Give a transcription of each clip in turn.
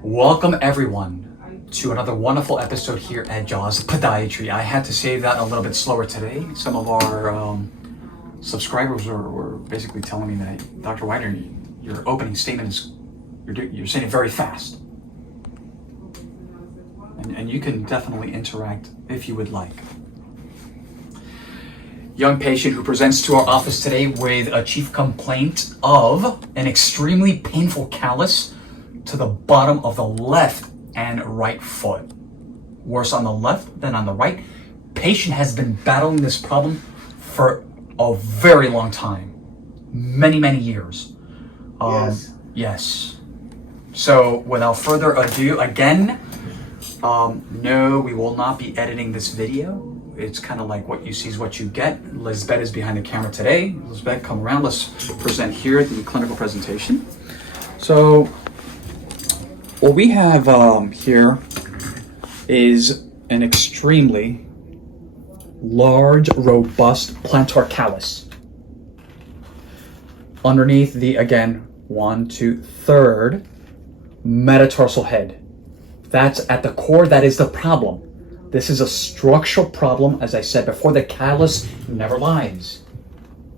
Welcome everyone to another wonderful episode here at Doctors of Podiatry. I had to say that a little bit slower today. Some of our subscribers were basically telling me that, Dr. Wagner, your opening statement is, you're saying it very fast. And you can definitely interact if you would like. Young patient who presents to our office today with a chief complaint of an extremely painful callus to the bottom of the left and right foot. Worse on the left than on the right. Patient has been battling this problem for a very long time. Many years. Yes. So without further ado, again, no, we will not be editing this video. It's kind of like what you see is what you get. Lisbeth is behind the camera today. Lisbeth, come around. Let's present here the clinical presentation. So what we have here is an extremely large, robust plantar callus. Underneath the, again, 3rd metatarsal head. That's at the core, that is the problem. This is a structural problem. As I said before, the callus never lies.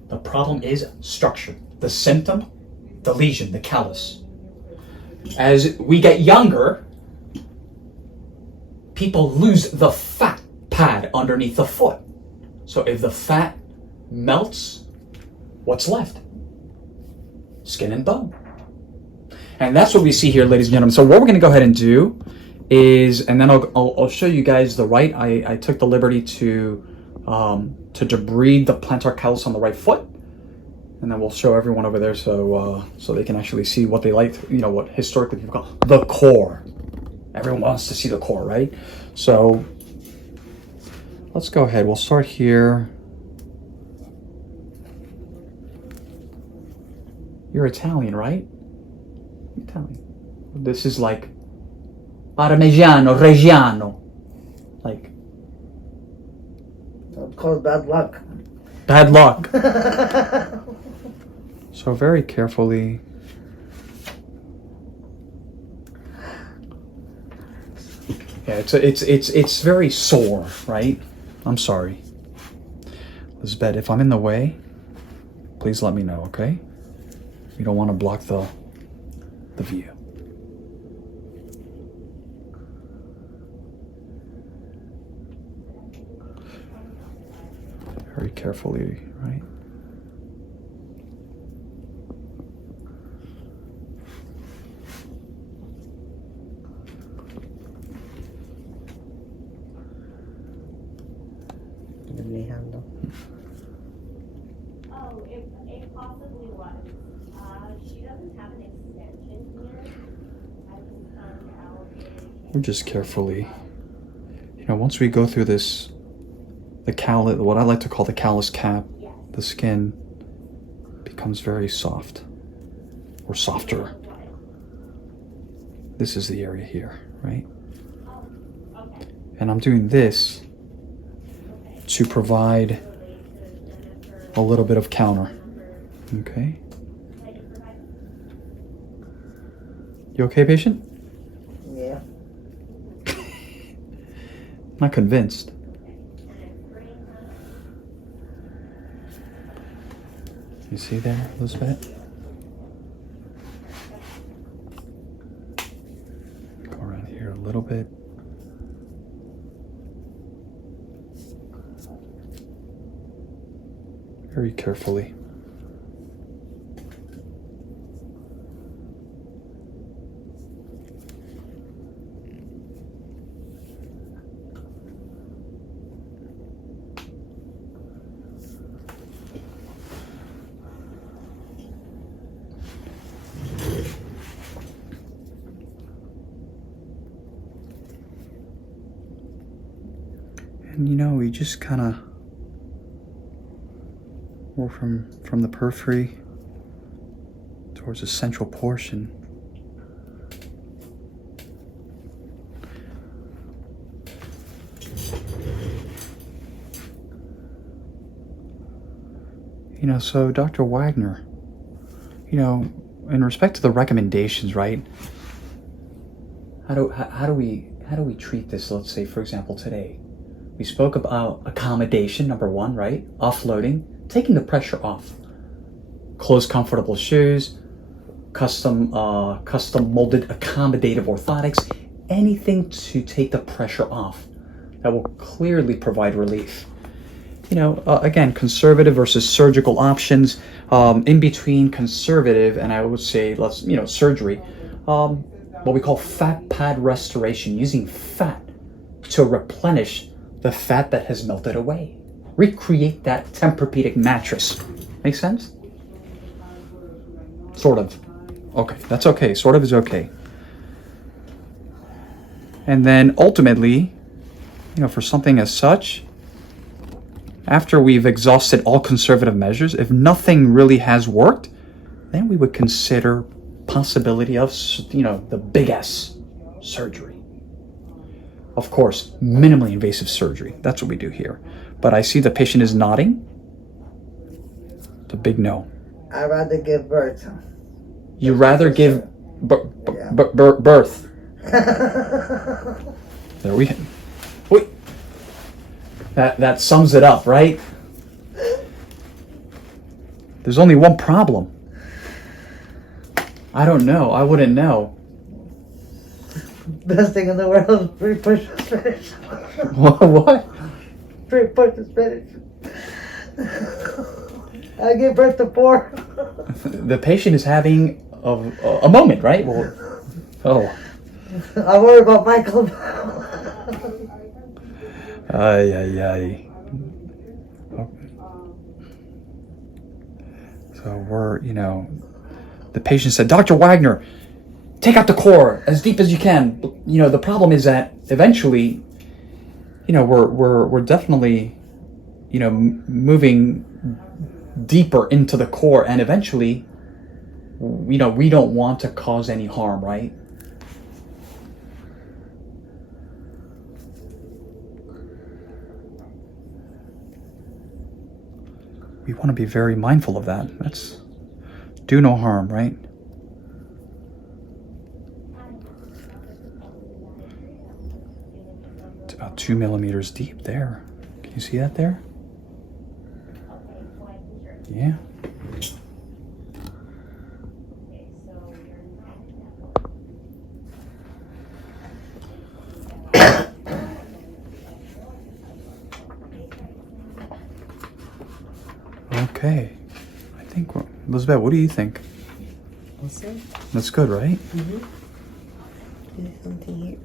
The problem is structure. The symptom, the lesion, the callus. As we get younger, people lose the fat pad underneath the foot. So if the fat melts, what's left? Skin and bone. And that's what we see here, ladies and gentlemen. So what we're going to go ahead and do is, and then I'll show you guys the right. I took the liberty to debride the plantar callus on the right foot. And then we'll show everyone over there so they can actually see what they like, what historically people call the core. Everyone wants to see the core, right? So let's go ahead. We'll start here. You're Italian, right? Italian. This is like Parmigiano, Reggiano. Like. It's called bad luck. Bad luck. So very carefully. Yeah, it's very sore, right? I'm sorry. Lisbeth, if I'm in the way, please let me know, okay? We don't want to block the view. Very carefully, right? Oh, it possibly was. She doesn't have an extension here. I just found out. We're just carefully, once we go through this, the callus, what I like to call the callus cap, yes. The skin becomes very soft, or softer. This is the area here, right? Oh, okay. And I'm doing this to provide a little bit of counter, okay? You okay, patient? Yeah. Not convinced. You see there, Elizabeth? Go around here a little bit. Very carefully. And we just kind of work from the periphery towards the central portion. So Dr. Wagner, in respect to the recommendations, right? How do we treat this? Let's say, for example, today, we spoke about accommodation, number one, right? Offloading, taking the pressure off. Close, comfortable shoes, custom molded accommodative orthotics, anything to take the pressure off that will clearly provide relief. Again, conservative versus surgical options. In between conservative and I would say surgery, what we call fat pad restoration, using fat to replenish the fat that has melted away. Recreate that Tempur-Pedic mattress. Make sense? Sort of. Okay, that's okay. Sort of is okay. And then ultimately, for something as such, after we've exhausted all conservative measures, if nothing really has worked, then we would consider possibility of, the big S, surgery. Of course, minimally invasive surgery. That's what we do here. But I see the patient is nodding. The big no. I'd rather give birth. You rather give birth. There we go. Wait. That sums it up, right? There's only one problem. I don't know. I wouldn't know. Best thing in the world is pre-push is finished. What? Pre-push is finished. I gave birth to 4. The patient is having a moment, right? Well, oh. I worry about Michael. Ay. So we're, the patient said, Dr. Wagner, take out the core as deep as you can. The problem is that eventually, we're definitely, moving deeper into the core, and eventually, we don't want to cause any harm, right? We want to be very mindful of that. That's do no harm, right? It's about 2 millimeters deep there. Can you see that there? Yeah. Okay. I think Elizabeth, what do you think? That's good, right? Mm-hmm. Do something here.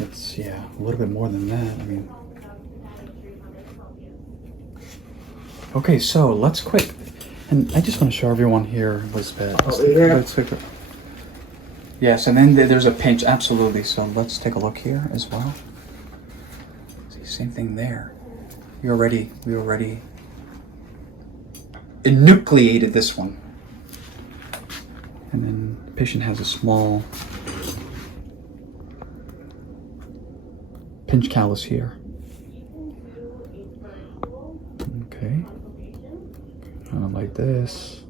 It's, a little bit more than that. I mean. Okay, so let's quick. And I just want to show everyone here, Elizabeth. Let's take a, yes, and then there's a pinch, absolutely. So let's take a look here as well. See, same thing there. We already enucleated this one. And then the patient has a small pinch callus here. Okay. Kind of like this.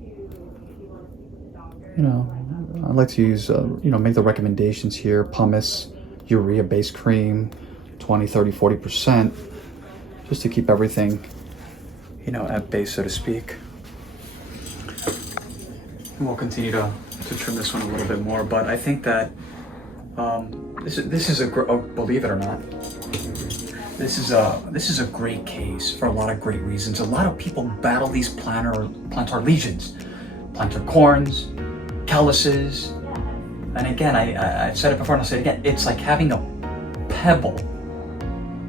I like to use, make the recommendations here. Pumice, urea-based cream, 20, 30, 40%, just to keep everything, at base, so to speak. And we'll continue to trim this one a little bit more, but I think that this is believe it or not, this is a great case for a lot of great reasons. A lot of people battle these plantar lesions, plantar corns, calluses, and again, I've said it before and I'll say it again, it's like having a pebble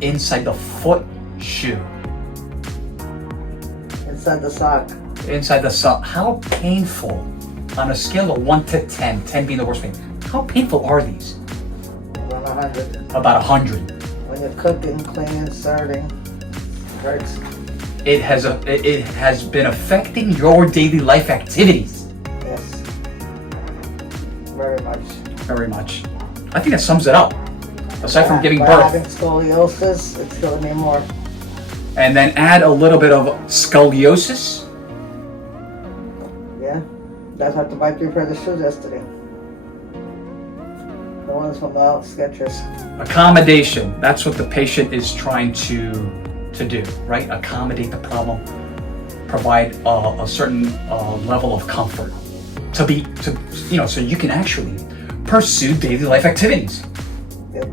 inside the foot shoe. Inside the sock. Inside the sock. How painful, on a scale of 1 to 10, 10 being the worst pain, how painful are these? About 100. About 100. When you're cooking, cleaning, starting, hurts. It has been affecting your daily life activities. Yes. Very much. very much. I think that sums it up. Aside from giving By birth. having scoliosis, it's killing me more. And then add a little bit of scoliosis. Yeah, that's how to buy 3 pairs of shoes yesterday. The ones from Skechers. Accommodation. That's what the patient is trying to do, right? Accommodate the problem, provide a certain level of comfort so you can actually pursue daily life activities. Yep.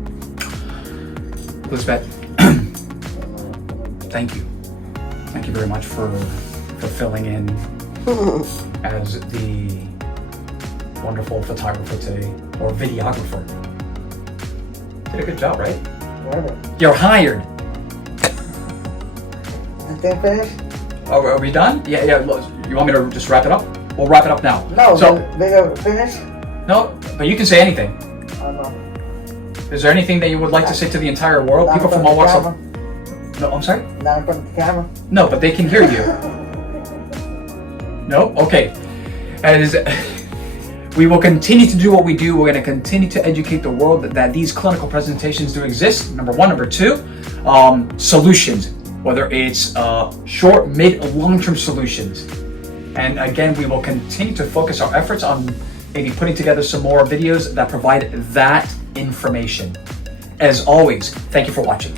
Elizabeth, thank you. Thank you very much for filling in as the wonderful photographer today, or videographer. Did a good job, right? Whatever. You're hired. I think finished? Are we done? Yeah. Look, you want me to just wrap it up? We'll wrap it up now. No, So, they finished? no, but you can say anything. Oh no. Is there anything that you would like to say to the entire world? Not People in from front all of the walks of... camera. No, I'm sorry? Not in front of the camera. No, but they can hear you. No? Okay. As we will continue to do what we do, we're going to continue to educate the world that these clinical presentations do exist. Number one. Number two, solutions, whether it's short, mid, or long-term solutions. And again, we will continue to focus our efforts on maybe putting together some more videos that provide that information. As always, thank you for watching.